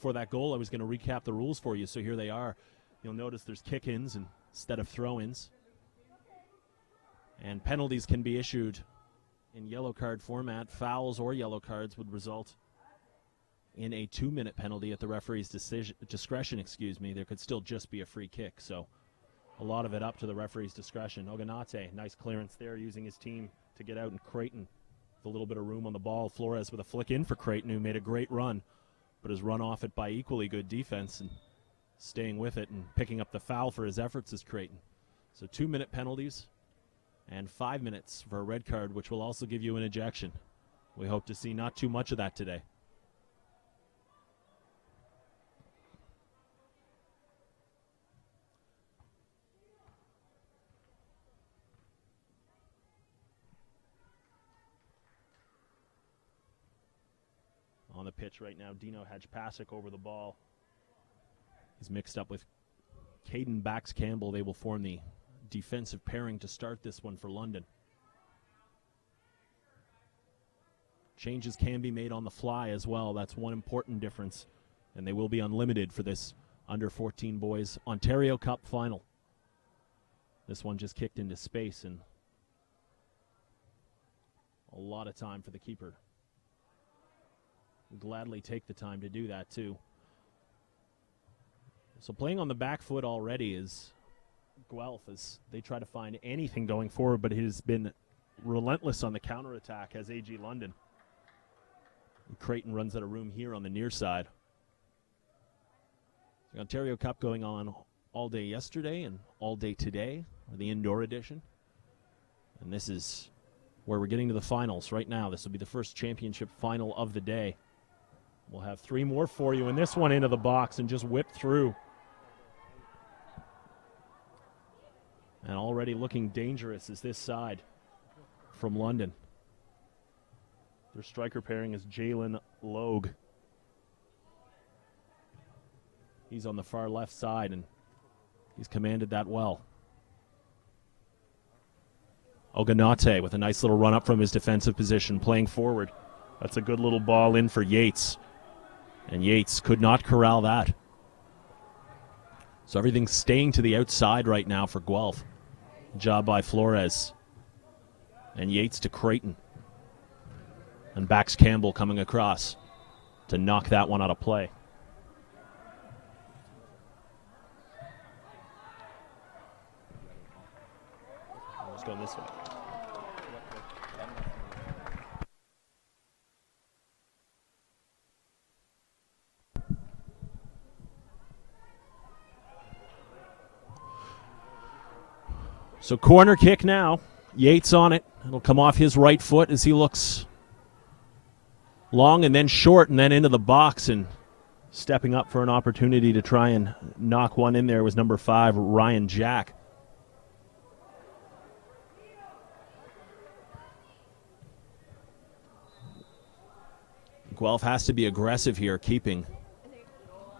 before that goal, I was going to recap the rules for you, so here they are. You'll notice there's kick-ins instead of throw-ins. And penalties can be issued in yellow card format. Fouls or yellow cards would result in a 2-minute penalty at the referee's discretion. There could still just be a free kick, so a lot of it up to the referee's discretion. Oganate, nice clearance there, using his team to get out, and Creighton with a little bit of room on the ball. Flores with a flick in for Creighton, who made a great run, but has run off it by equally good defense, and staying with it and picking up the foul for his efforts is Creighton. So 2-minute penalties and 5 minutes for a red card, which will also give you an ejection. We hope to see not too much of that today. On the pitch right now, Dino Hajpasic over the ball. He's mixed up with Caden Bax-Campbell. They will form the defensive pairing to start this one for London. Changes can be made on the fly as well. That's one important difference, and they will be unlimited for this under-14 boys Ontario Cup final. This one just kicked into space, and a lot of time for the keeper. Gladly take the time to do that too. So playing on the back foot already is Guelph, as they try to find anything going forward, but it has been relentless on the counterattack as AG London. And Creighton runs out of room here on the near side. The Ontario Cup going on all day yesterday and all day today, or the indoor edition. And this is where we're getting to the finals right now. This will be the first championship final of the day. We'll have 3 more for you, and this one into the box and just whipped through. And already looking dangerous is this side from London. Their striker pairing is Jalen Logue. He's on the far left side, and he's commanded that well. Oganate with a nice little run up from his defensive position, playing forward. That's a good little ball in for Yates. And Yates could not corral that. So everything's staying to the outside right now for Guelph. Job by Flores. And Yates to Creighton. And Bax-Campbell coming across to knock that one out of play. Let's go this way. So corner kick now. Yates on it. It'll come off his right foot as he looks long and then short and then into the box, and stepping up for an opportunity to try and knock one in there was number 5, Ryan Jack. Guelph has to be aggressive here, keeping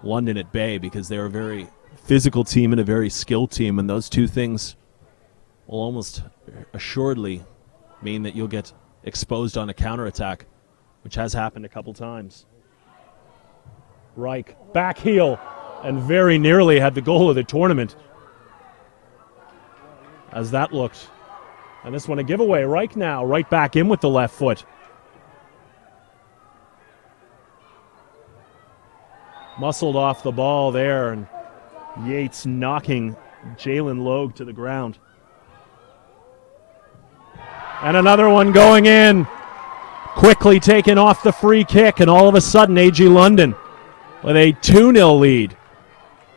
London at bay, because they're a very physical team and a very skilled team, and those two things will almost assuredly mean that you'll get exposed on a counterattack, which has happened a couple times. Reich, back heel, and very nearly had the goal of the tournament. As that looked. And this one a giveaway. Reich now right back in with the left foot. Muscled off the ball there, and Yates knocking Jalen Logue to the ground. And another one going in. Quickly taken off the free kick, and all of a sudden AG London with a 2-0 lead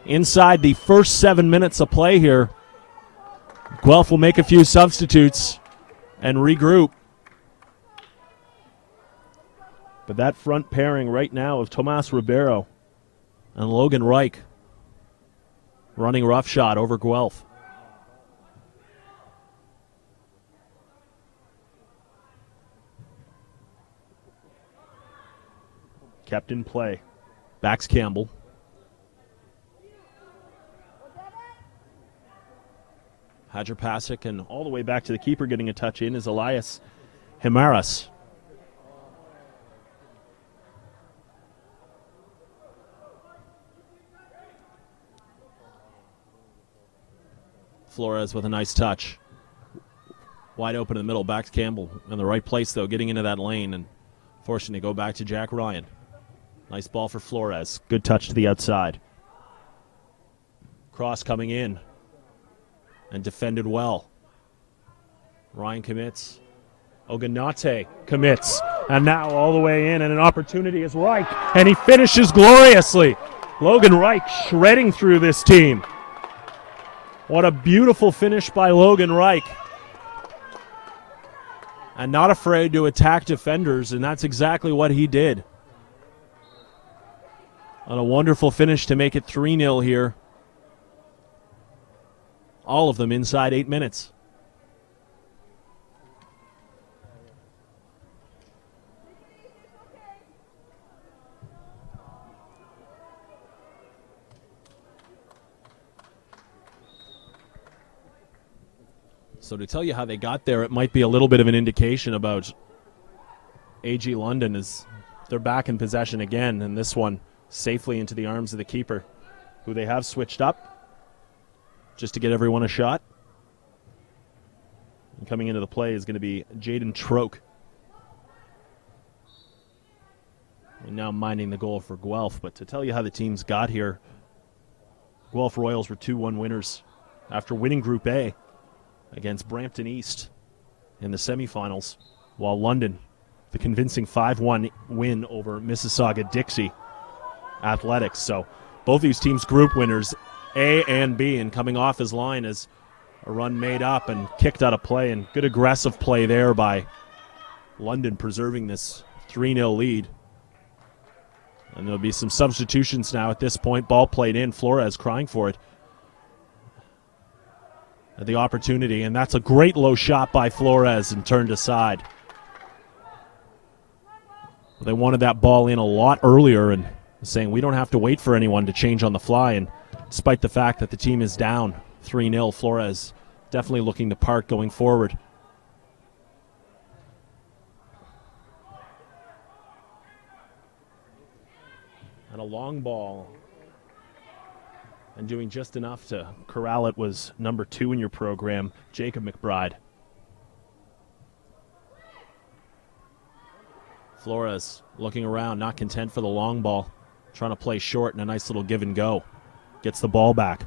inside the first 7 minutes of play here. Guelph will make a few substitutes and regroup. But that front pairing right now of Tomas Ribeiro and Logan Reich running roughshod over Guelph. Kept in play. Bax-Campbell. Hajrapasic, and all the way back to the keeper getting a touch in is Elias Himaras. Flores with a nice touch. Wide open in the middle, back to Campbell. In the right place, though, getting into that lane. And fortunately, go back to Jack Ryan. Nice ball for Flores. Good touch to the outside. Cross coming in. And defended well. Ryan commits. Oganate commits. And now all the way in, and an opportunity is Reich. And he finishes gloriously. Logan Reich shredding through this team. What a beautiful finish by Logan Reich. And not afraid to attack defenders, and that's exactly what he did. On a wonderful finish to make it 3-0 here. All of them inside 8 minutes. So to tell you how they got there, it might be a little bit of an indication about AG London as they're back in possession again, and this one safely into the arms of the keeper, who they have switched up just to get everyone a shot. And coming into the play is going to be Jaden Troke. And now minding the goal for Guelph, but to tell you how the teams got here, Guelph Royals were 2-1 winners after winning Group A against Brampton East in the semifinals, while London, the convincing 5-1 win over Mississauga-Dixie Athletics. So both these teams group winners, A and B, and coming off his line as a run made up and kicked out of play, and good aggressive play there by London, preserving this 3-0 lead. And there'll be some substitutions now at this point. Ball played in, Flores crying for it. The opportunity, and that's a great low shot by Flores and turned aside. They wanted that ball in a lot earlier and saying we don't have to wait for anyone to change on the fly, and despite the fact that the team is down 3-0, Flores definitely looking to part going forward. And a long ball. And doing just enough to corral it was number 2 in your program, Jacob McBride. Flores looking around, not content for the long ball, trying to play short and a nice little give and go. Gets the ball back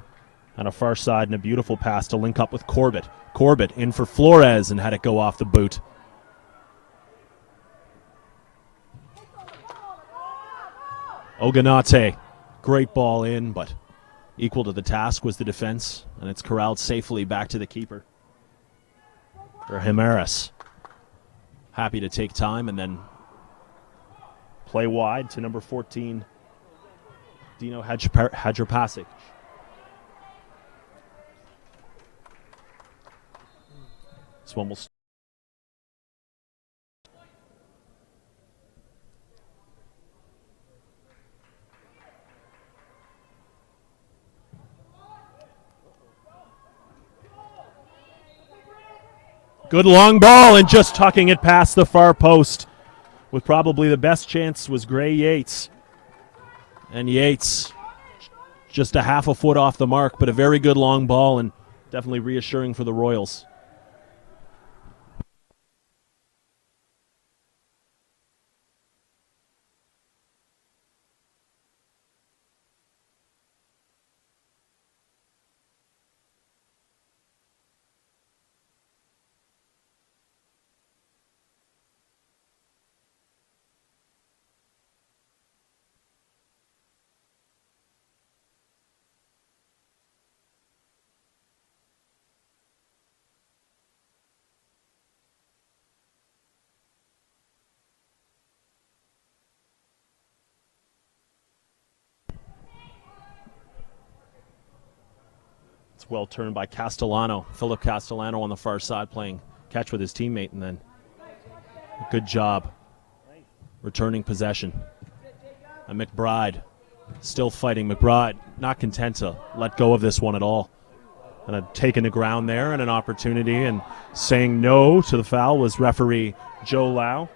on a far side and a beautiful pass to link up with Corbett. Corbett in for Flores and had it go off the boot. Oganate, great ball in, but equal to the task was the defense, and it's corralled safely back to the keeper. For Jimenez. Happy to take time and then play wide to number 14, Dino Hadjapasic. This one will good long ball and just tucking it past the far post. With probably the best chance was Gray Yates. And Yates just a half a foot off the mark, but a very good long ball and definitely reassuring for the Royals. Well turned by Castellano. Philip Castellano on the far side playing catch with his teammate, and then a good job returning possession. And McBride still fighting. McBride not content to let go of this one at all. And taking the ground there and an opportunity, and saying no to the foul was referee Joe Lau.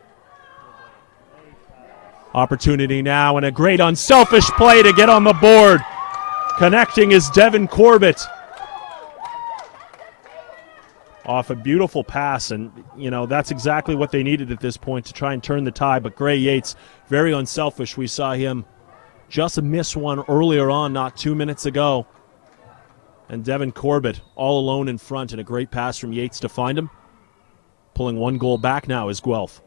Opportunity now and a great unselfish play to get on the board. Connecting is Devin Corbett. off a beautiful pass, and, that's exactly what they needed at this point to try and turn the tide. But Gray Yates, very unselfish. We saw him just miss one earlier on, not 2 minutes ago. And Devin Corbett all alone in front, and a great pass from Yates to find him. Pulling one goal back now is Guelph.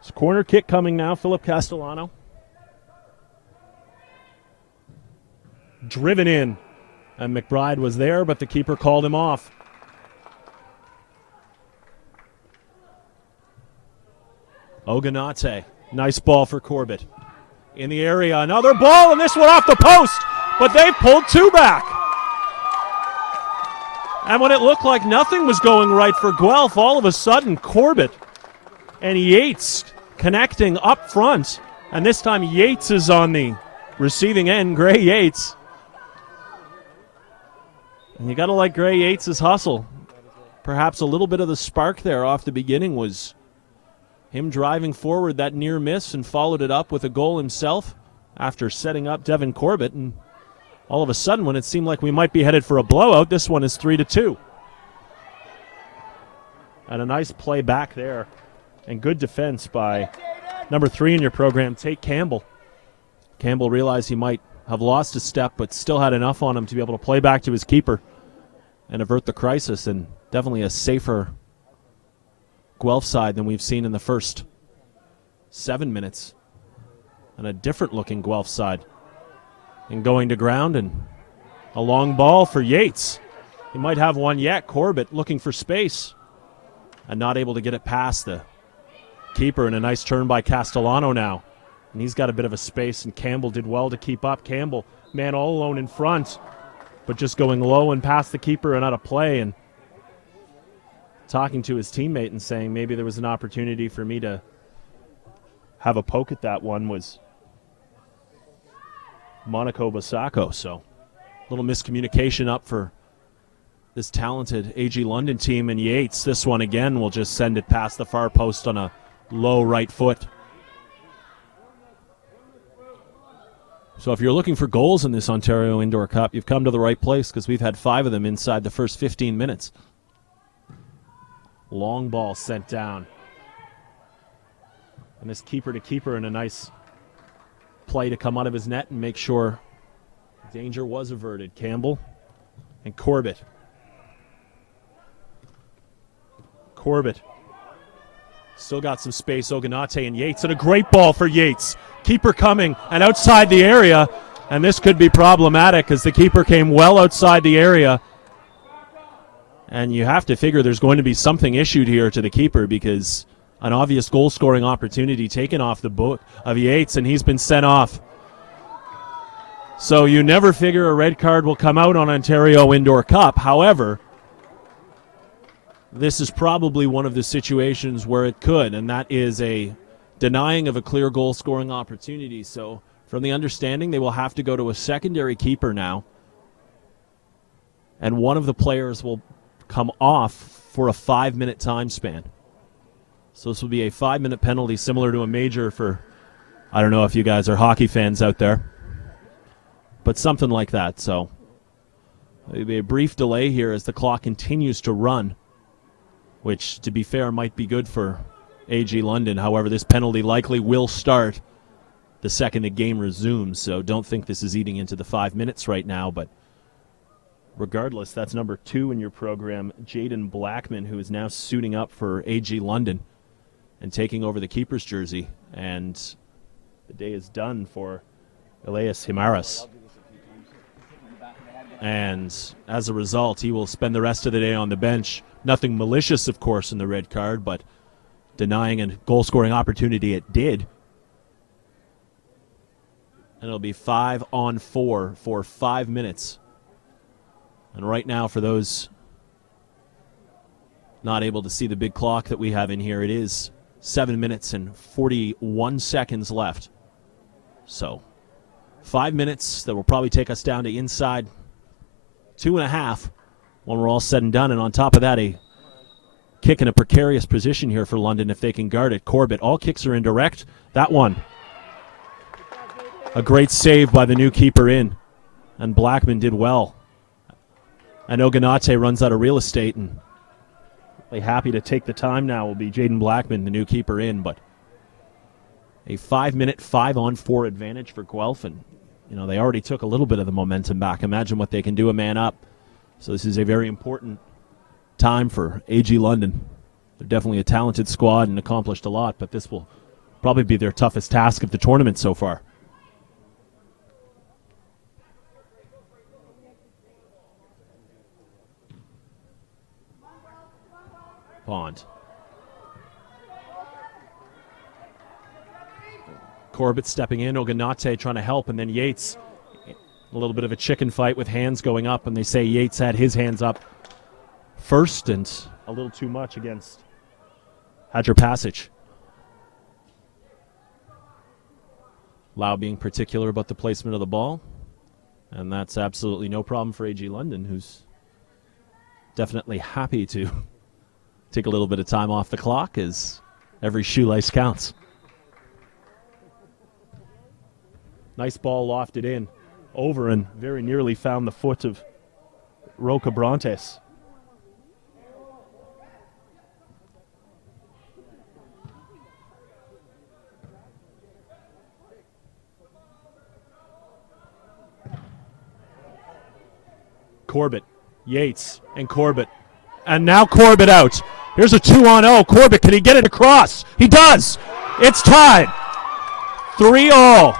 It's a corner kick coming now, Philip Castellano. Driven in, and McBride was there, but the keeper called him off. Oganate, nice ball for Corbett. In the area, another ball, and this one off the post, but they pulled two back. And when it looked like nothing was going right for Guelph, all of a sudden Corbett and Yates connecting up front, and this time Yates is on the receiving end, Gray Yates. And you got to like Gray Yates' hustle. Perhaps a little bit of the spark there off the beginning was him driving forward that near miss and followed it up with a goal himself after setting up Devin Corbett. And all of a sudden, when it seemed like we might be headed for a blowout, this one is 3-2. And a nice play back there. And good defense by number 3 in your program, Tate Campbell. Campbell realized he might have lost a step, but still had enough on him to be able to play back to his keeper and avert the crisis, and definitely a safer Guelph side than we've seen in the first 7 minutes, and a different-looking Guelph side. And going to ground, and a long ball for Yates. He might have one yet. Corbett looking for space and not able to get it past the keeper, and a nice turn by Castellano now. And he's got a bit of a space, and Campbell did well to keep up. Campbell, man all alone in front, but just going low and past the keeper and out of play, and talking to his teammate and saying maybe there was an opportunity for me to have a poke at that one was Monaco Basako. So a little miscommunication up for this talented AG London team, and Yates, this one again, will just send it past the far post on a low right foot. So if you're looking for goals in this Ontario Indoor Cup, you've come to the right place, because we've had 5 of them inside the first 15 minutes. Long ball sent down. And this keeper to keeper, and a nice play to come out of his net and make sure danger was averted. Campbell and Corbett. Corbett. Still got some space, Oganate and Yates, and a great ball for Yates. Keeper coming and outside the area, and this could be problematic as the keeper came well outside the area. And you have to figure there's going to be something issued here to the keeper, because an obvious goal-scoring opportunity taken off the book of Yates, and he's been sent off. So you never figure a red card will come out on Ontario Indoor Cup. However, this is probably one of the situations where it could, and that is a denying of a clear goal-scoring opportunity. So from the understanding, they will have to go to a secondary keeper now, and one of the players will come off for a 5-minute time span. So this will be a 5-minute penalty, similar to a major for, I don't know if you guys are hockey fans out there, but something like that. So there'll be a brief delay here as the clock continues to run, which, to be fair, might be good for AG London. However, this penalty likely will start the second the game resumes, so don't think this is eating into the 5 minutes right now. But regardless, that's number 2 in your program, Jaden Blackman, who is now suiting up for AG London and taking over the keeper's jersey. And the day is done for Elias Himaras. And as a result, he will spend the rest of the day on the bench. Nothing malicious, of course, in the red card, but denying a goal-scoring opportunity it did. And it'll be 5-on-4 for 5 minutes. And right now, for those not able to see the big clock that we have in here, it is 7 minutes and 41 seconds left. So 5 minutes that will probably take us down to inside 2.5 when we're all said and done. And on top of that, a kick in a precarious position here for London if they can guard it. Corbett, all kicks are indirect. That one, a great save by the new keeper in. And Blackman did well. And Oganate runs out of real estate, and really happy to take the time now will be Jaden Blackman, the new keeper in. But a 5-minute 5-on-4 advantage for Guelph, and they already took a little bit of the momentum back. Imagine what they can do a man up. So this is a very important time for AG London. They're definitely a talented squad and accomplished a lot, but this will probably be their toughest task of the tournament so far. Bond. Corbett stepping in, Oganate trying to help, and then Yates. A little bit of a chicken fight with hands going up, and they say Yates had his hands up first and a little too much against Hadger Passage. Lau being particular about the placement of the ball, and that's absolutely no problem for AG London, who's definitely happy to take a little bit of time off the clock as every shoelace counts. Nice ball lofted in, over and very nearly found the foot of Roca Brontes. Corbett, Yates, and Corbett. And now Corbett out. Here's a 2-on-0. Corbett, can he get it across? He does. It's tied. 3-all.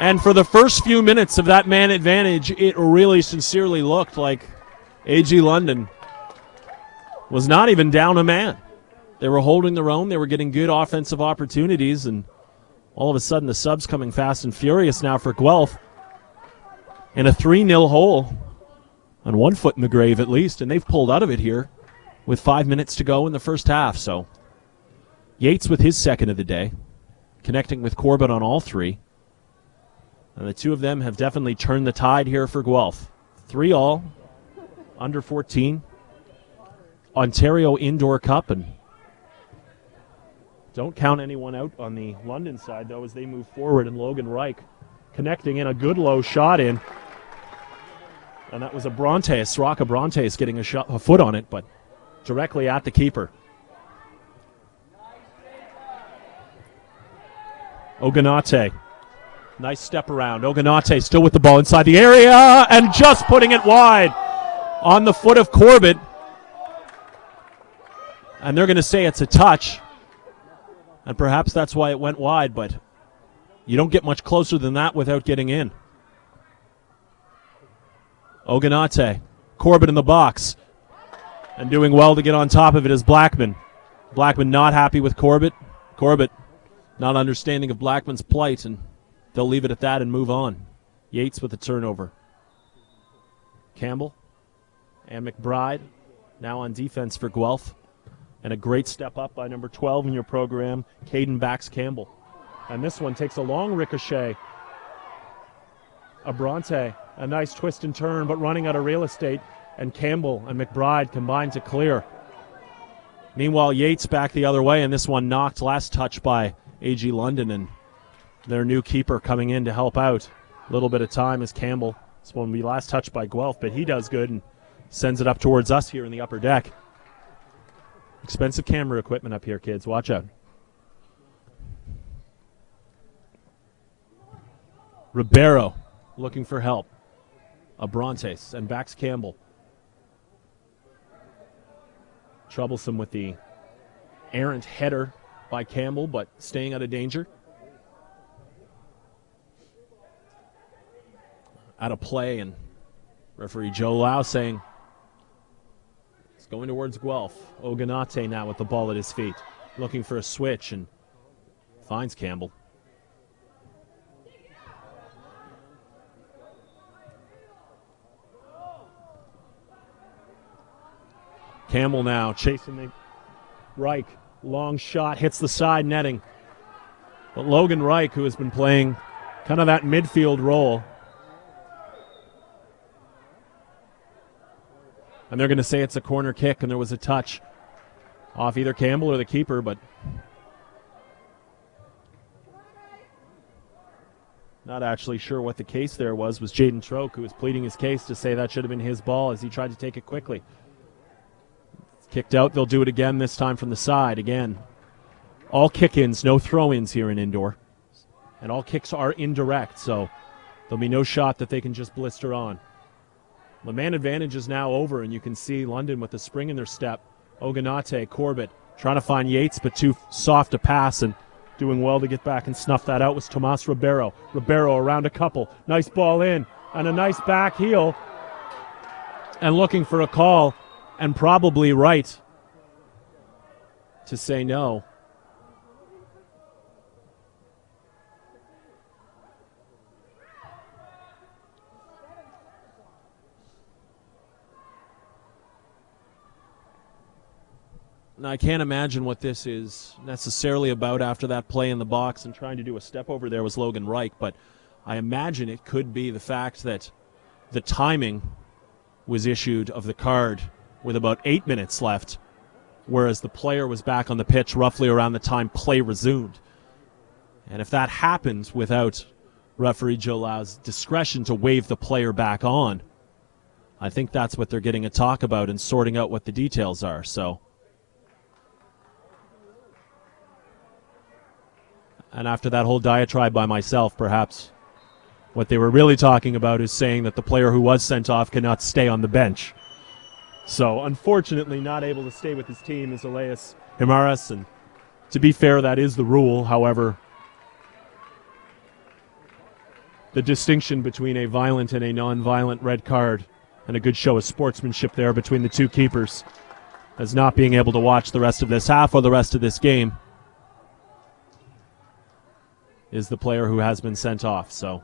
And for the first few minutes of that man advantage, it really sincerely looked like AG London was not even down a man. They were holding their own. They were getting good offensive opportunities, and all of a sudden the subs coming fast and furious now for Guelph in a 3-0 hole on 1 foot in the grave at least, and they've pulled out of it here with 5 minutes to go in the first half. So Yates with his second of the day, connecting with Corbett on all three. And the two of them have definitely turned the tide here for Guelph. 3-all, under 14, Ontario Indoor Cup, and don't count anyone out on the London side, though, as they move forward, and Logan Reich connecting in a good low shot in. And that was a Brontes, Rocca Brontes getting a foot on it, but directly at the keeper. Oganate. Nice step around. Oganate still with the ball inside the area and just putting it wide on the foot of Corbett. And they're going to say it's a touch. And perhaps that's why it went wide, but you don't get much closer than that without getting in. Oganate. Corbett in the box. And doing well to get on top of it is Blackman. Blackman not happy with Corbett. Corbett not understanding of Blackman's plight, and they'll leave it at that and move on. Yates with the turnover. Campbell and McBride now on defense for Guelph. And a great step up by number 12 in your program, Caden Bax-Campbell. And this one takes a long ricochet. Abronte, a nice twist and turn, but running out of real estate. And Campbell and McBride combined to clear. Meanwhile, Yates back the other way, and this one knocked last touch by AG London, and their new keeper coming in to help out. A little bit of time as Campbell. This one will be last touched by Guelph, but he does good and sends it up towards us here in the upper deck. Expensive camera equipment up here, kids. Watch out. Ribeiro looking for help. Abrantes and backs Campbell. Troublesome with the errant header by Campbell, but staying out of danger. Out of play, and referee Joe Lau saying it's going towards Guelph. Oganate now with the ball at his feet, looking for a switch, and finds Campbell. Campbell now chasing the Reich. Long shot, hits the side netting. But Logan Reich, who has been playing kind of that midfield role, and they're going to say it's a corner kick, and there was a touch off either Campbell or the keeper, but not actually sure what the case there was Jaden Troke, who was pleading his case to say that should have been his ball as he tried to take it quickly. Kicked out. They'll do it again, this time from the side. Again, all kick-ins, no throw-ins here in indoor. And all kicks are indirect, so there'll be no shot that they can just blister on. The man advantage is now over, and you can see London with a spring in their step. Oganate, Corbett, trying to find Yates, but too soft a pass, and doing well to get back and snuff that out was Tomas Ribeiro. Ribeiro around a couple. Nice ball in, and a nice back heel. And looking for a call, and probably right to say no. Now, I can't imagine what this is necessarily about after that play in the box, and trying to do a step over there was Logan Reich, but I imagine it could be the fact that the timing was issued of the card with about 8 minutes left, whereas the player was back on the pitch roughly around the time play resumed. And if that happens without referee Joe Lau's discretion to wave the player back on, I think that's what they're getting a talk about and sorting out what the details are. So, and after that whole diatribe by myself, perhaps what they were really talking about is saying that the player who was sent off cannot stay on the bench. So, unfortunately, not able to stay with his team is Elias Himaras, and to be fair, that is the rule. However, the distinction between a violent and a non-violent red card, and a good show of sportsmanship there between the two keepers, as not being able to watch the rest of this half or the rest of this game, is the player who has been sent off. So,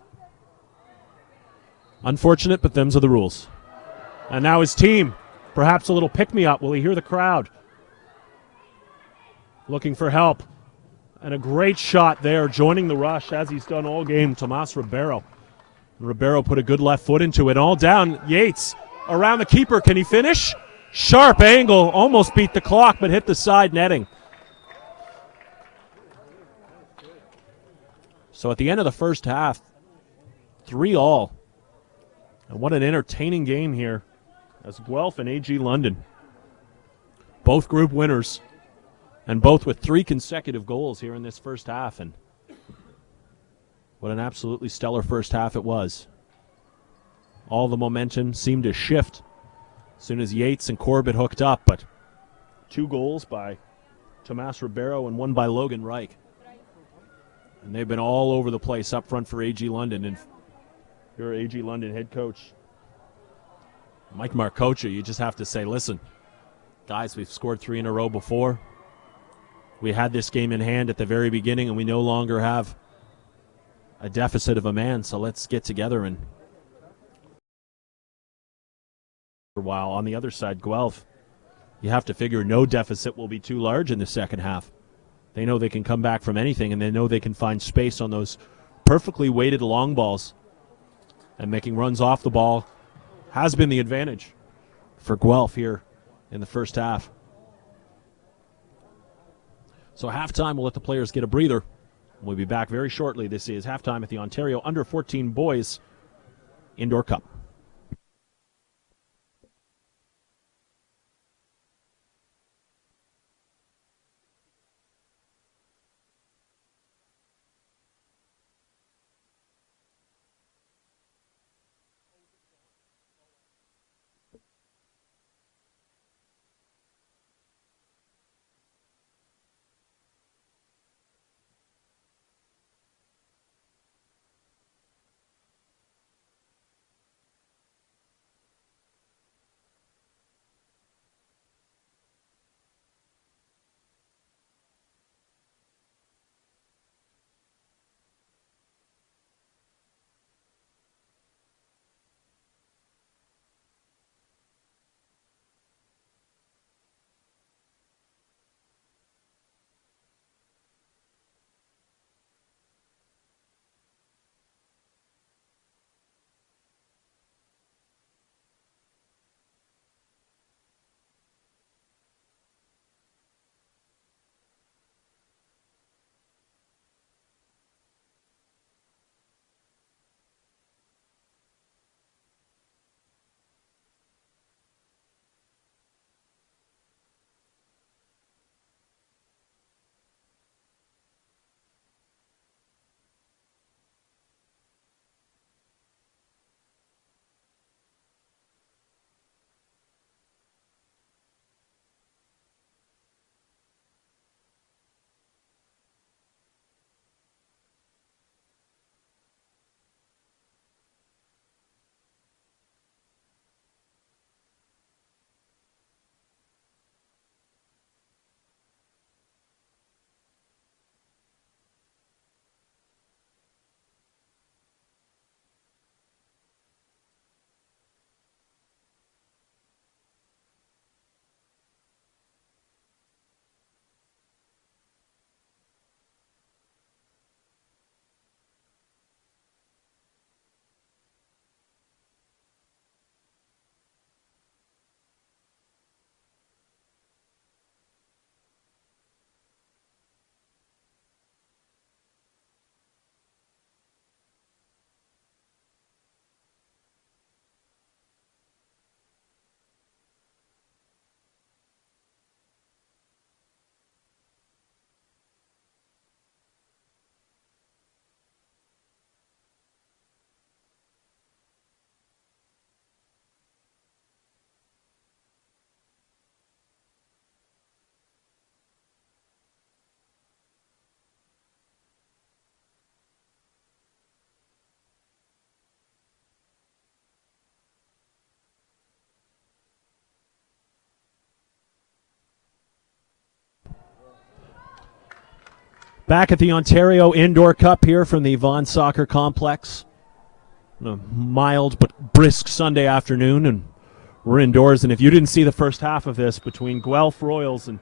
unfortunate, but them's are the rules. And now his team, perhaps a little pick-me-up. Will he hear the crowd? Looking for help. And a great shot there, joining the rush, as he's done all game, Tomas Ribeiro. Ribeiro put a good left foot into it. All down, Yates around the keeper. Can he finish? Sharp angle, almost beat the clock, but hit the side netting. So at the end of the first half, 3-3. And what an entertaining game here as Guelph and AG London, both group winners, and both with 3 consecutive goals here in this first half. And what an absolutely stellar first half it was. All the momentum seemed to shift as soon as Yates and Corbett hooked up, but 2 goals by Tomas Ribeiro and 1 by Logan Reich. And they've been all over the place up front for AG London. And your AG London head coach, Mike Marcocha, you just have to say, listen, guys, we've scored 3 in a row before. We had this game in hand at the very beginning, and we no longer have a deficit of a man, so let's get together. And while on the other side, Guelph, you have to figure no deficit will be too large in the second half. They know they can come back from anything, and they know they can find space on those perfectly weighted long balls. And making runs off the ball has been the advantage for Guelph here in the first half. So halftime, we'll let the players get a breather. We'll be back very shortly. This is halftime at the Ontario Under-14 Boys Indoor Cup. Back at the Ontario Indoor Cup here from the Vaughan Soccer Complex. On a mild but brisk Sunday afternoon, and we're indoors. And if you didn't see the first half of this between Guelph Royals and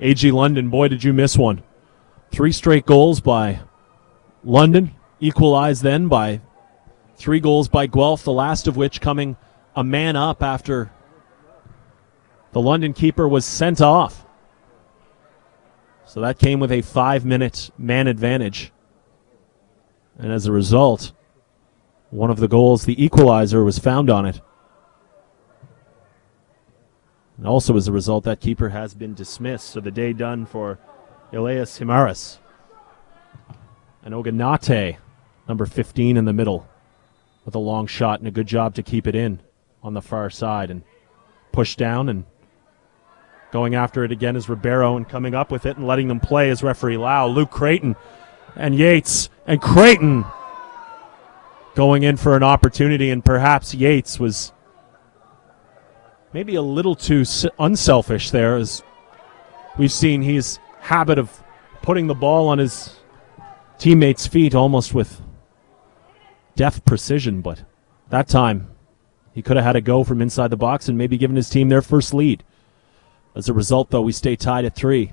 AG London, boy, did you miss one. 3 straight goals by London, equalized then by 3 goals by Guelph, the last of which coming a man up after the London keeper was sent off. So that came with a 5-minute man advantage. And as a result, one of the goals, the equalizer, was found on it. And also as a result, that keeper has been dismissed. So the day done for Elias Himaris. And Oganate, number 15 in the middle, with a long shot and a good job to keep it in on the far side. And push down, and going after it again is Ribeiro, and coming up with it and letting them play is referee Lau. Luke Creighton and Yates, and Creighton going in for an opportunity, and perhaps Yates was maybe a little too unselfish there, as we've seen his habit of putting the ball on his teammates' feet almost with deft precision, but that time he could have had a go from inside the box and maybe given his team their first lead. As a result, though, we stay tied at 3.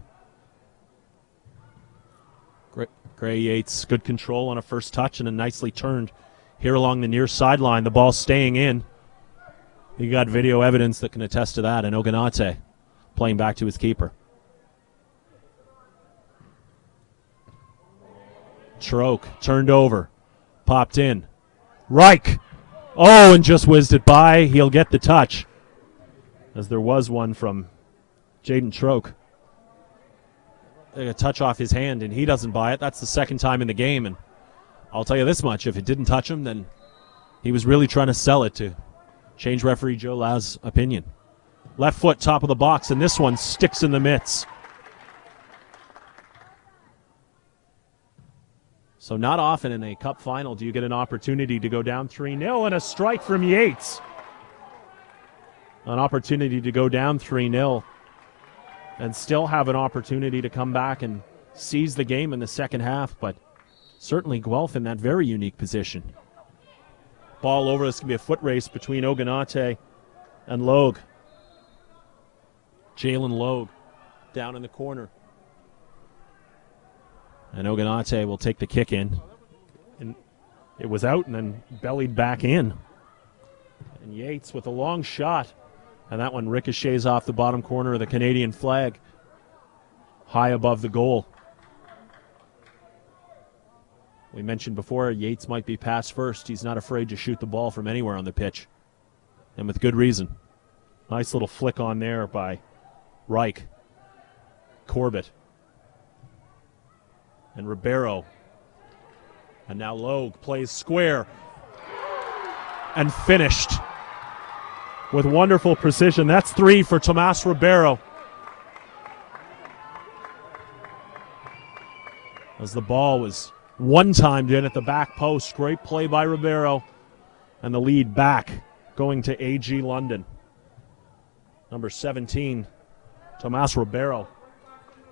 Gray Yates, good control on a first touch, and a nicely turned here along the near sideline. The ball staying in. You got video evidence that can attest to that. And Oganate playing back to his keeper. Troke turned over, popped in. Reich. Oh, and just whizzed it by. He'll get the touch, as there was one from Jaden Troke. A touch off his hand, and he doesn't buy it. That's the second time in the game, and I'll tell you this much. If it didn't touch him, then he was really trying to sell it to change referee Joe Lau's opinion. Left foot, top of the box, and this one sticks in the mitts. So not often in a cup final do you get an opportunity to go down 3-0, and a strike from Yates. An opportunity to go down 3-0 and still have an opportunity to come back and seize the game in the second half, but certainly Guelph in that very unique position. Ball over. This can be a foot race between Oganate and Logue. Jalen Logue down in the corner. And Oganate will take the kick in. And it was out and then bellied back in. And Yates with a long shot. And that one ricochets off the bottom corner of the Canadian flag, high above the goal. We mentioned before, Yates might be pass first. He's not afraid to shoot the ball from anywhere on the pitch, and with good reason. Nice little flick on there by Reich. Corbett. And Ribeiro. And now Logue plays square. And finished with wonderful precision. That's 3 for Tomas Ribeiro. As the ball was one-timed in at the back post. Great play by Ribeiro. And the lead back going to AG London. Number 17, Tomas Ribeiro.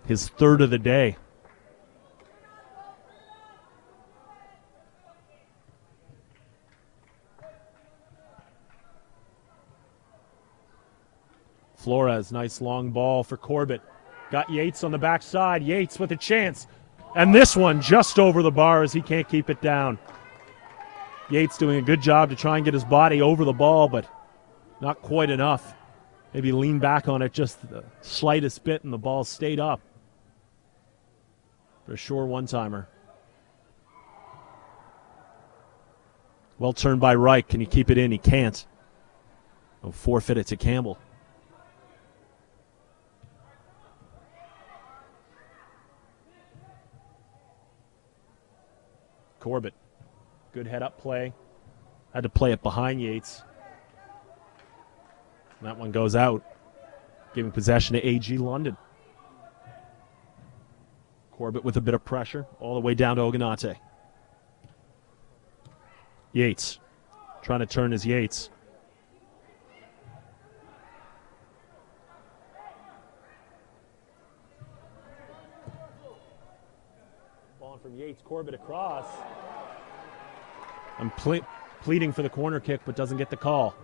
His 3rd of the day. Flores, nice long ball for Corbett. Got Yates on the backside. Yates with a chance. And this one just over the bar as he can't keep it down. Yates doing a good job to try and get his body over the ball, but not quite enough. Maybe lean back on it just the slightest bit, and the ball stayed up. For a sure one-timer. Well turned by Reich. Can he keep it in? He can't. He'll forfeit it to Campbell. Corbett, good head-up play. Had to play it behind Yates. And that one goes out, giving possession to AG London. Corbett with a bit of pressure, all the way down to Oganate. Yates, trying to turn his Yates. Calling from Yates, Corbett across. I'm pleading for the corner kick, but doesn't get the call.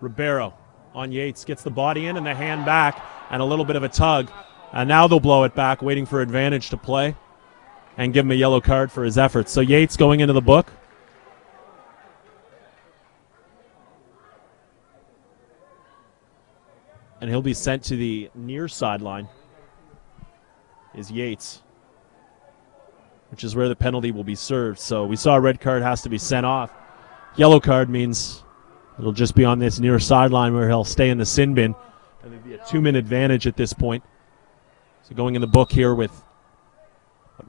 Ribeiro on Yates, gets the body in and the hand back, and a little bit of a tug. And now they'll blow it back, waiting for advantage to play, and give him a yellow card for his efforts. So Yates going into the book. And he'll be sent to the near sideline, is Yates, which is where the penalty will be served. So we saw a red card has to be sent off. Yellow card means it'll just be on this near sideline where he'll stay in the sin bin. And there'll be a 2-minute advantage at this point. So going in the book here with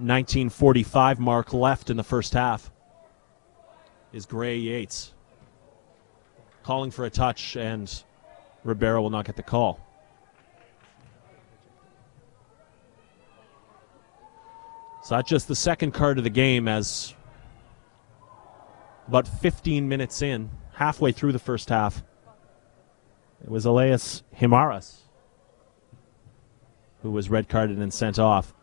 19:45 mark left in the first half is Gray Yates. Calling for a touch, and Ribeiro will not get the call. So that's just the second card of the game, as about 15 minutes in, halfway through the first half, it was Elias Himaras who was red carded and sent off.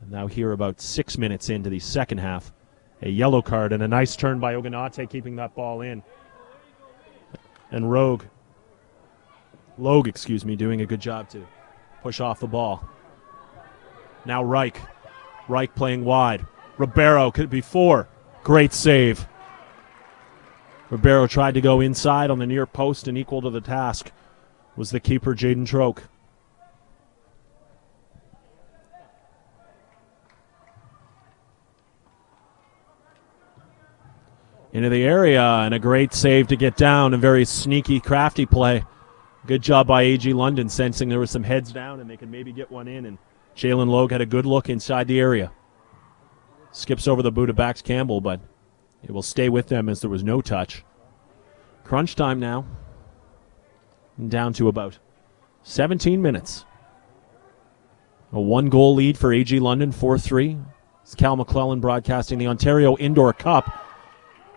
And now here about 6 minutes into the second half, a yellow card and a nice turn by Ogunate, keeping that ball in. And Logue, doing a good job to push off the ball. Now Reich playing wide. Ribeiro could be 4. Great save. Ribeiro tried to go inside on the near post, and equal to the task was the keeper, Jaden Troke. Into the area, and a great save to get down. A very sneaky, crafty play. Good job by AG London, sensing there was some heads down and they could maybe get one in. And Jalen Logue had a good look inside the area. Skips over the boot of Bax Campbell, but it will stay with them as there was no touch. Crunch time now. And down to about 17 minutes. A 1-goal lead for AG London, 4-3. It's Cal McClellan broadcasting the Ontario Indoor Cup.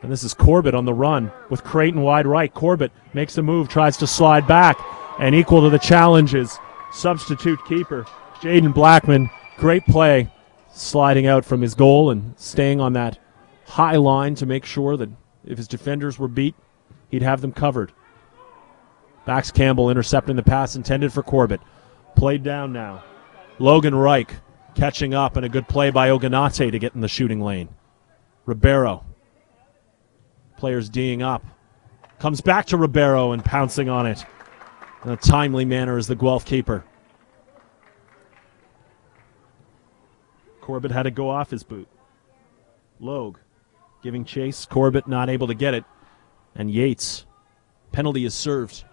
And this is Corbett on the run with Creighton wide right. Corbett makes a move, tries to slide back, and equal to the challenge is substitute keeper Jaden Blackman. Great play, sliding out from his goal and staying on that high line to make sure that if his defenders were beat, he'd have them covered. Bax Campbell intercepting the pass intended for Corbett. Played down now. Logan Reich catching up, and a good play by Ogunate to get in the shooting lane. Ribeiro. Players D'ing up. Comes back to Ribeiro and pouncing on it in a timely manner as the Guelph keeper. Corbett had to go off his boot. Logue giving chase. Corbett not able to get it. And Yates. Penalty is served.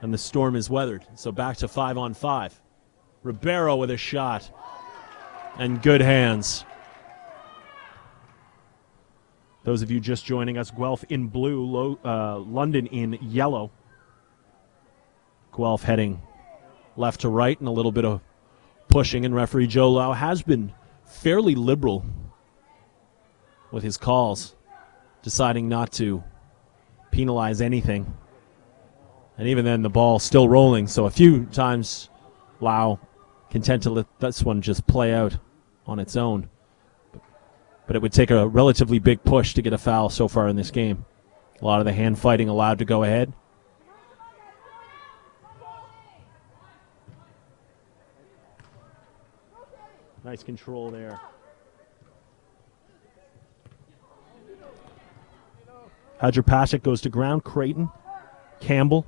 And the storm is weathered. So back to 5-on-5. Ribeiro with a shot. And good hands. Those of you just joining us, Guelph in blue, London in yellow. Guelph heading left to right, and a little bit of pushing, and referee Joe Lau has been fairly liberal with his calls, deciding not to penalize anything. And even then, the ball still rolling, so a few times Lau content to let this one just play out on its own. But it would take a relatively big push to get a foul so far in this game. A lot of the hand fighting allowed to go ahead. Nice control there. Hadger Pasek goes to ground. Creighton. Campbell.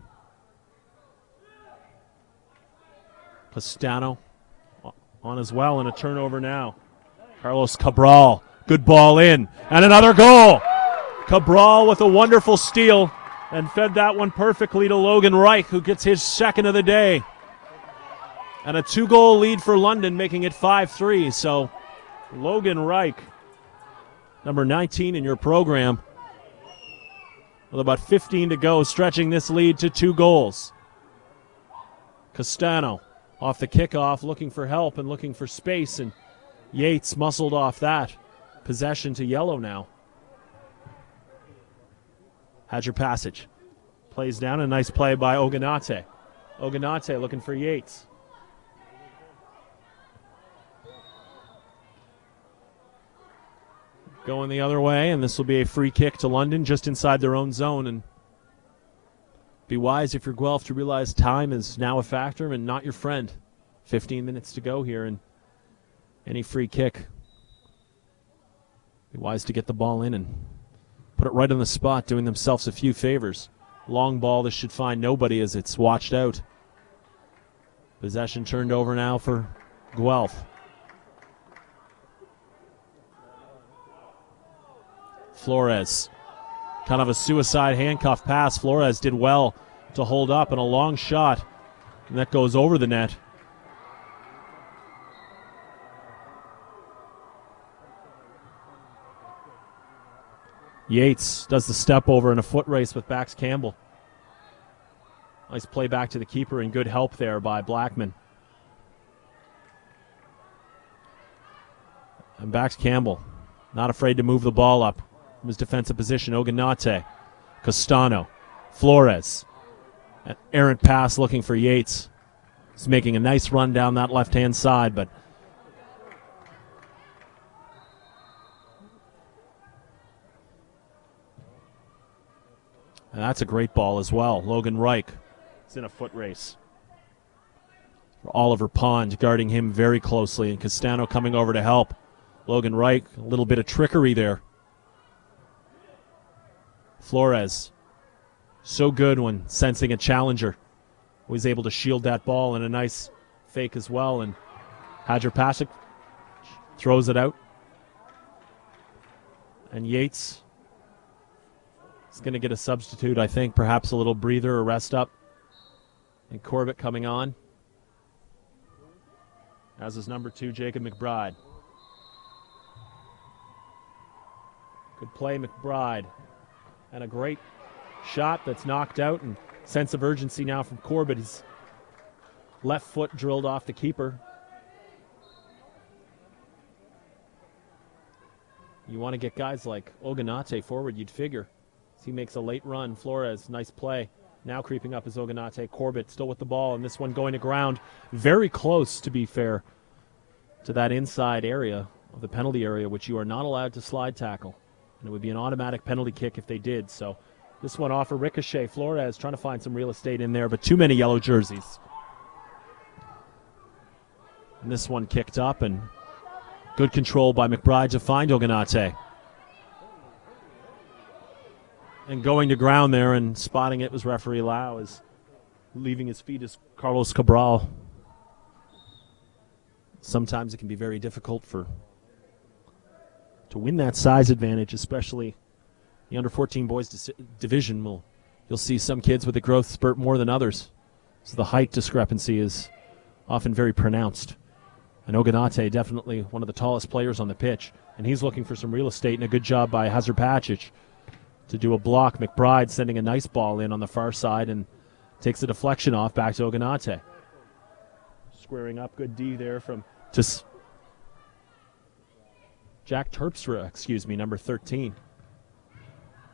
Castano on as well, and a turnover now. Carlos Cabral. Good ball in, and another goal. Cabral with a wonderful steal and fed that one perfectly to Logan Reich, who gets his second of the day. And a 2-goal lead for London, making it 5-3. So Logan Reich, number 19 in your program, with about 15 to go, stretching this lead to 2 goals. Castano off the kickoff, looking for help and looking for space, and Yates muscled off that. Possession to yellow now. Hadger Passage plays down, a nice play by Ogunate. Ogunate looking for Yates. going the other way, and this will be a free kick to London just inside their own zone. And be wise if you're Guelph to realize time is now a factor and not your friend. 15 minutes to go here, and any free kick. Be wise to get the ball in and put it right on the spot, doing themselves a few favors. Long ball, this should find nobody as it's watched out. Possession turned over now for Guelph. Flores, kind of a suicide handcuff pass. Flores did well to hold up, and a long shot, and that goes over the net. Yates does the step over in a foot race with Bax Campbell. Nice play back to the keeper and good help there by Blackman. And Bax Campbell, not afraid to move the ball up from his defensive position. Oganate, Castano, Flores. An errant pass looking for Yates. He's making a nice run down that left-hand side, but and that's a great ball as well. Logan Reich is in a foot race. Oliver Pond guarding him very closely, and Castano coming over to help. Logan Reich, a little bit of trickery there. Flores, so good when sensing a challenger. Was able to shield that ball in a nice fake as well, and Hadjer Pasic throws it out. And Yates is going to get a substitute, I think, perhaps a little breather or rest up. And Corbett coming on, as is number 2, Jacob McBride. Good play, McBride. And a great shot that's knocked out, and sense of urgency now from Corbett. His left foot drilled off the keeper. You want to get guys like Oganate forward, you'd figure. As he makes a late run. Flores, nice play. Now creeping up is Oganate. Corbett still with the ball, and this one going to ground. Very close, to be fair, to that inside area of the penalty area, which you are not allowed to slide tackle. And it would be an automatic penalty kick if they did. So this one off a ricochet. Flores trying to find some real estate in there, but too many yellow jerseys. And this one kicked up, and good control by McBride to find Oganate. And going to ground there and spotting it was referee Lau. As leaving his feet is Carlos Cabral. Sometimes it can be very difficult to win that size advantage, especially the under-14 boys division. You'll see some kids with a growth spurt more than others. So the height discrepancy is often very pronounced. And Oganate, definitely one of the tallest players on the pitch. And he's looking for some real estate, and a good job by Hadjer Pasic to do a block. McBride sending a nice ball in on the far side and takes the deflection off back to Oganate. Squaring up, good D there from Jack Terpstra, number 13.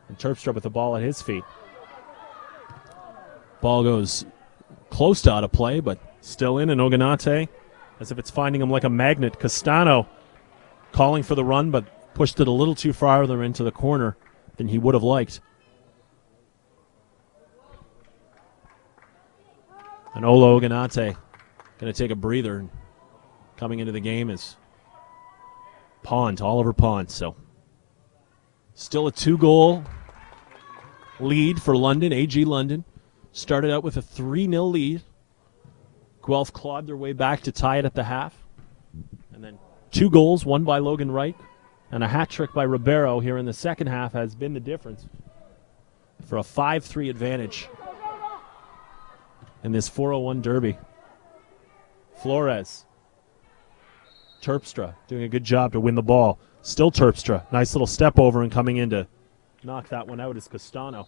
And Terpstra with the ball at his feet. Ball goes close to out of play, but still in, and Oganate, as if it's finding him like a magnet. Castano calling for the run, but pushed it a little too farther into the corner than he would have liked. And Olo Oganate going to take a breather. Coming into the game is Oliver Pond. So still a 2-goal lead for London. AG London started out with a 3-0 lead. Guelph clawed their way back to tie it at the half. And then 2 goals, one by Logan Wright and a hat trick by Ribeiro here in the second half has been the difference for a 5-3 advantage in this 401 derby. Flores. Terpstra doing a good job to win the ball. Still Terpstra. Nice little step over, and coming in to knock that one out is Castano.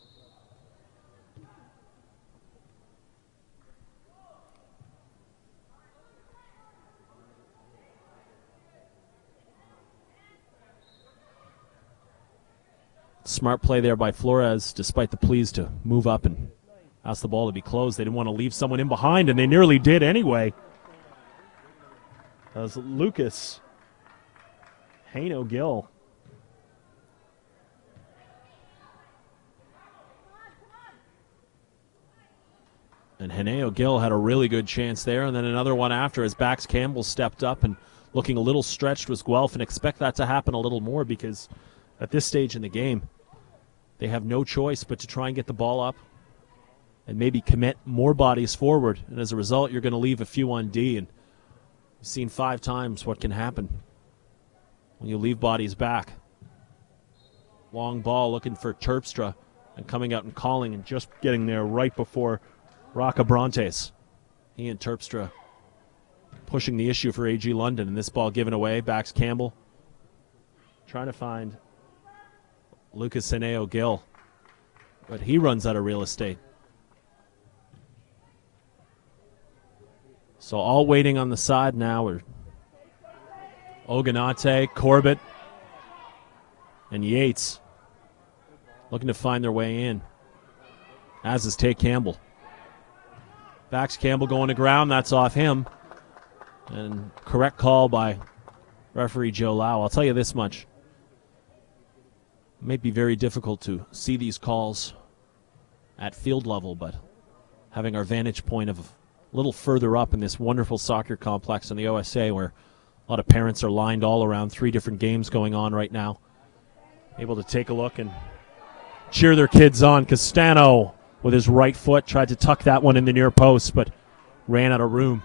Smart play there by Flores, despite the pleas to move up and ask the ball to be closed. They didn't want to leave someone in behind, and they nearly did anyway. As Lucas Haino Gill And Heneo Gill had a really good chance there, and then another one after as Bax Campbell stepped up and looking a little stretched was Guelph, and expect that to happen a little more because at this stage in the game, they have no choice but to try and get the ball up and maybe commit more bodies forward. And as a result, you're going to leave a few on D, and we've seen 5 times what can happen when you leave bodies back. Long ball looking for Terpstra and coming out and calling and just getting there right before Rocca Brontes. He and Terpstra pushing the issue for AG London, and this ball given away. Bax Campbell trying to find Lucas Heneo Gill, but he runs out of real estate. So all waiting on the side now are Oganate, Corbett, and Yates looking to find their way in, as is Tate Campbell. Bax Campbell going to ground. That's off him. And correct call by referee Joe Lau. I'll tell you this much. It may be very difficult to see these calls at field level, but having our vantage point of a little further up in this wonderful soccer complex in the OSA where a lot of parents are lined all around, 3 different games going on right now, able to take a look and cheer their kids on. Castano with his right foot tried to tuck that one in the near post, but ran out of room.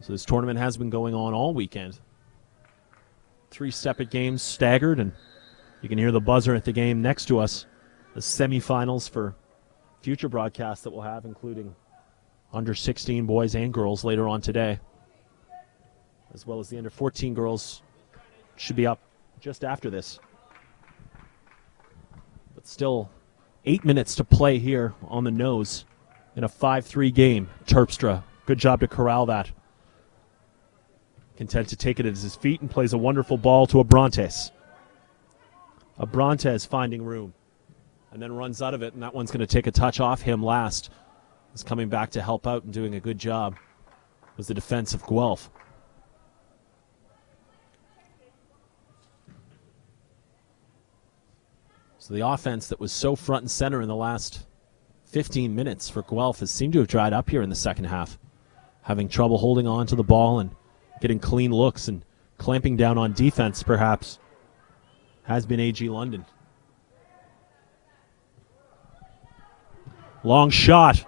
So this tournament has been going on all weekend. 3 separate games staggered, and you can hear the buzzer at the game next to us. The semifinals for future broadcasts that we'll have, including under 16 boys and girls later on today, as well as the under 14 girls should be up just after this. But still 8 minutes to play here on the nose in a 5-3 game. Terpstra, good job to corral that. Content to take it at his feet and plays a wonderful ball to Abrantes. Abrantes finding room and then runs out of it, and that one's going to take a touch off him last. He's coming back to help out and doing a good job. Was the defense of Guelph. So the offense that was so front and center in the last 15 minutes for Guelph has seemed to have dried up here in the second half, having trouble holding on to the ball and getting clean looks and clamping down on defense, perhaps, has been AG London. Long shot.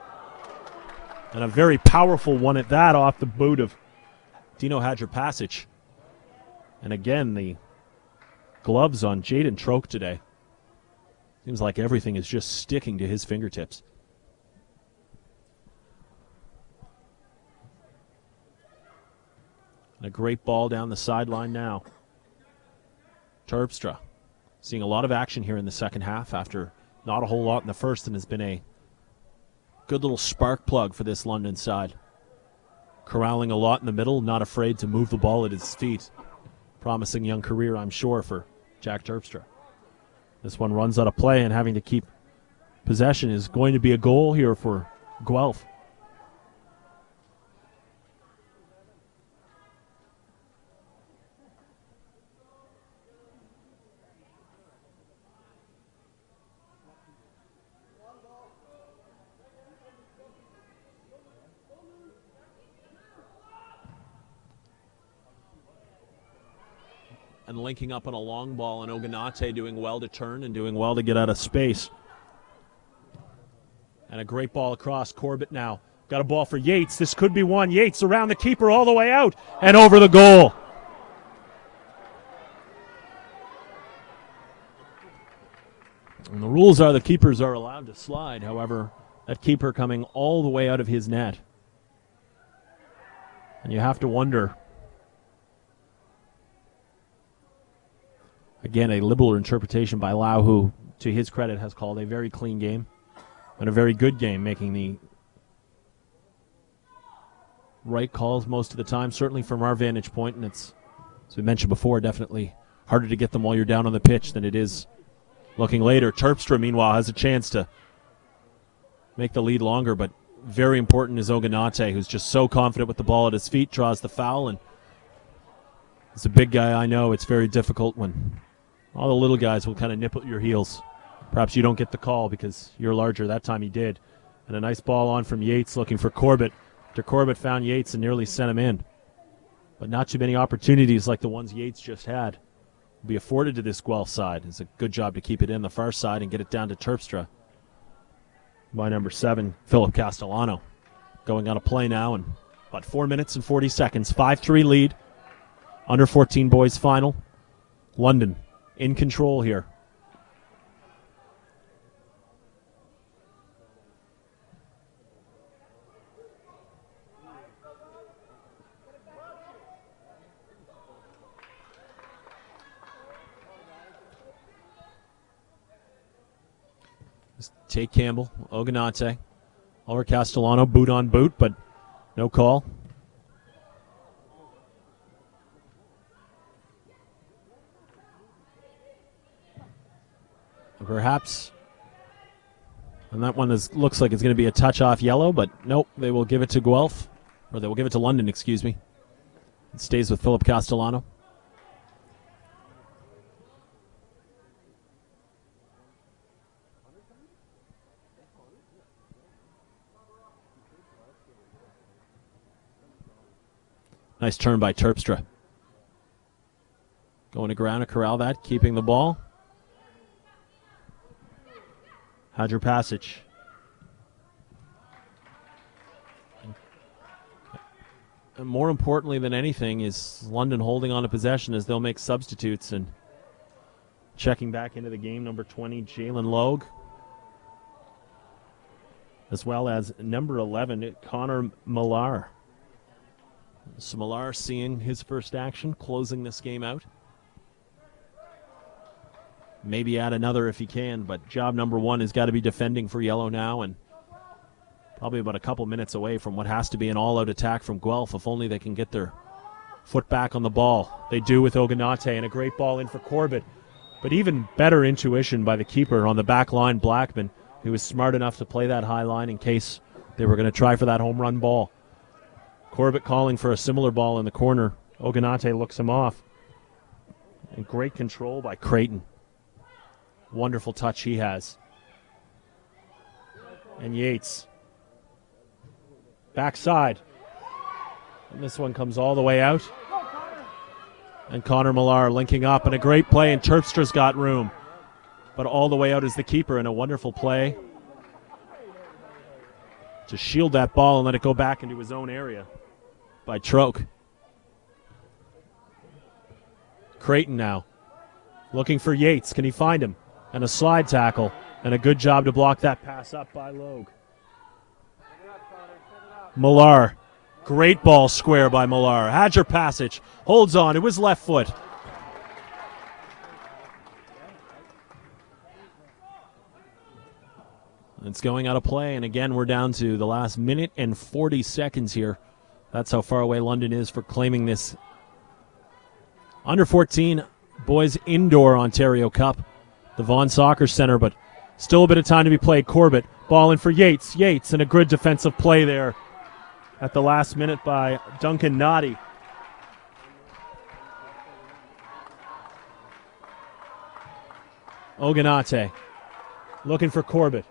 And a very powerful one at that, off the boot of Dino Hadripasic. And again, the gloves on Jaden Troke today. Seems like everything is just sticking to his fingertips. And a great ball down the sideline now. Terpstra seeing a lot of action here in the second half after not a whole lot in the first, and has been a good little spark plug for this London side. Corralling a lot in the middle, not afraid to move the ball at his feet. Promising young career, I'm sure, for Jack Terpstra. This one runs out of play, and having to keep possession is going to be a goal here for Guelph. And linking up on a long ball, and Oganate doing well to turn and doing well to get out of space. And a great ball across. Corbett now got a ball for Yates. This could be one. Yates around the keeper all the way out and over the goal. And the rules are the keepers are allowed to slide. However, that keeper coming all the way out of his net. And you have to wonder. Again, a liberal interpretation by Lau, who, to his credit, has called a very clean game and a very good game, making the right calls most of the time, certainly from our vantage point. And it's, as we mentioned before, definitely harder to get them while you're down on the pitch than it is looking later. Terpstra, meanwhile, has a chance to make the lead longer, but very important is Oganate, who's just so confident with the ball at his feet, draws the foul. And as a big guy, I know it's very difficult when all the little guys will kind of nip at your heels. Perhaps you don't get the call because you're larger. That time he did. And a nice ball on from Yates looking for Corbett. After Corbett found Yates and nearly sent him in. But not too many opportunities like the ones Yates just had will be afforded to this Guelph side. It's a good job to keep it in the far side and get it down to Terpstra by number 7, Philip Castellano. Going on a play now in about 4 minutes and 40 seconds. 5-3 lead. Under 14 boys final. London in control here. Tate Campbell, Oganate, Oliver Castellano, boot on boot, but no call. Perhaps, and that one looks like it's going to be a touch off yellow, but nope, they will give it to Guelph, or they will give it to London, excuse me. It stays with Philip Castellano. Nice turn by Terpstra. Going to ground to corral that, keeping the ball. Hadger Passage. And more importantly than anything is London holding on to possession as they'll make substitutes and checking back into the game, number 20, Jalen Logue, as well as number 11, Connor Millar. So Millar seeing his first action, closing this game out. Maybe add another if he can, but job number 1 has got to be defending for Yellow now, and probably about a couple minutes away from what has to be an all-out attack from Guelph, if only they can get their foot back on the ball. They do with Oganate, and a great ball in for Corbett. But even better intuition by the keeper on the back line, Blackman, who was smart enough to play that high line in case they were going to try for that home run ball. Corbett calling for a similar ball in the corner. Oganate looks him off. And great control by Creighton. Wonderful touch he has. And Yates. Backside. And this one comes all the way out. And Connor Millar linking up. And a great play, and Terpstra's got room. But all the way out is the keeper, and a wonderful play to shield that ball and let it go back into his own area by Troke. Creighton now looking for Yates. Can he find him? And a slide tackle, and a good job to block that pass up by Logue. Millar. Great ball square by Millar. Hadger Passage holds on. It was left foot. It's going out of play, and again, we're down to the last minute and 40 seconds here. That's how far away London is for claiming this under 14 boys indoor Ontario Cup, the Vaughan Soccer Center, but still a bit of time to be played. Corbett, ball in for Yates. Yates, and a good defensive play there at the last minute by Duncan Noddy. Oganate looking for Corbett.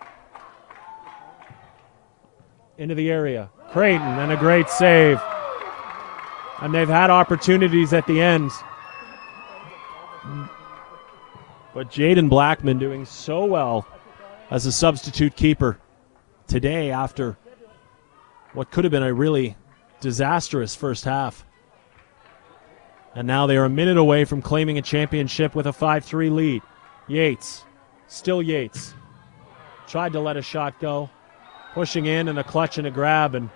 Into the area. Creighton, and a great save. And they've had opportunities at the end. But Jaden Blackman doing so well as a substitute keeper today after what could have been a really disastrous first half. And now they are a minute away from claiming a championship with a 5-3 lead. Yates, still Yates. Tried to let a shot go. Pushing in and a clutch and a grab, and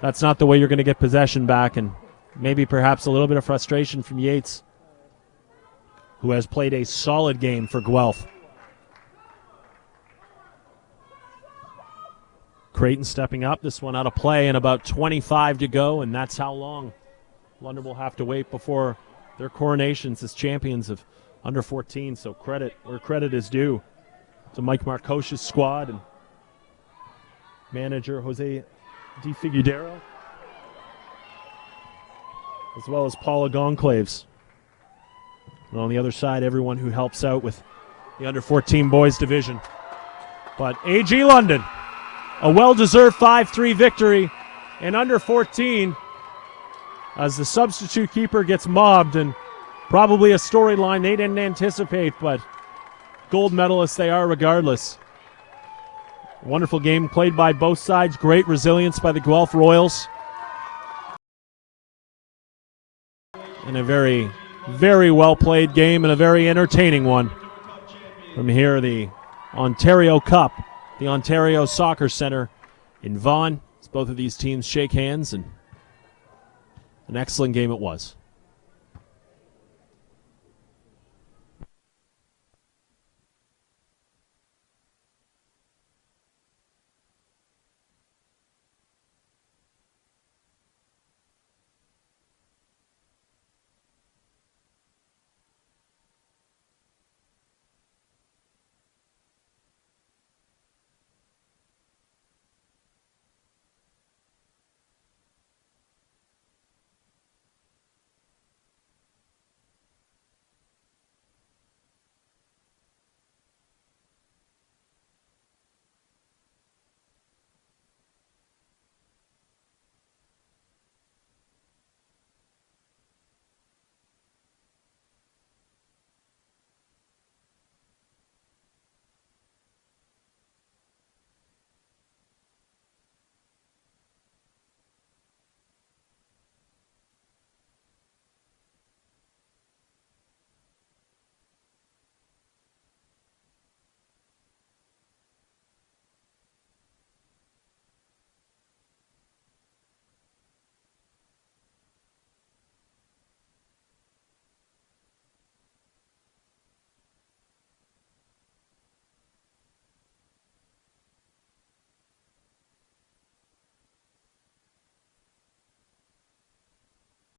that's not the way you're going to get possession back, and maybe perhaps a little bit of frustration from Yates, who has played a solid game for Guelph. Creighton stepping up, this one out of play, and about 25 to go, and that's how long London will have to wait before their coronations as champions of under 14, so credit where credit is due to Mike Marcoche's squad and manager Jose Di Figueiredo, as well as Paula Gonclaves. And on the other side, everyone who helps out with the under-14 boys division. But AG London, a well-deserved 5-3 victory in under-14 as the substitute keeper gets mobbed, and probably a storyline they didn't anticipate, but gold medalists they are regardless. Wonderful game played by both sides. Great resilience by the Guelph Royals. And a very, very well-played game and a very entertaining one. From here, the Ontario Cup, the Ontario Soccer Centre in Vaughan. As both of these teams shake hands, and an excellent game it was.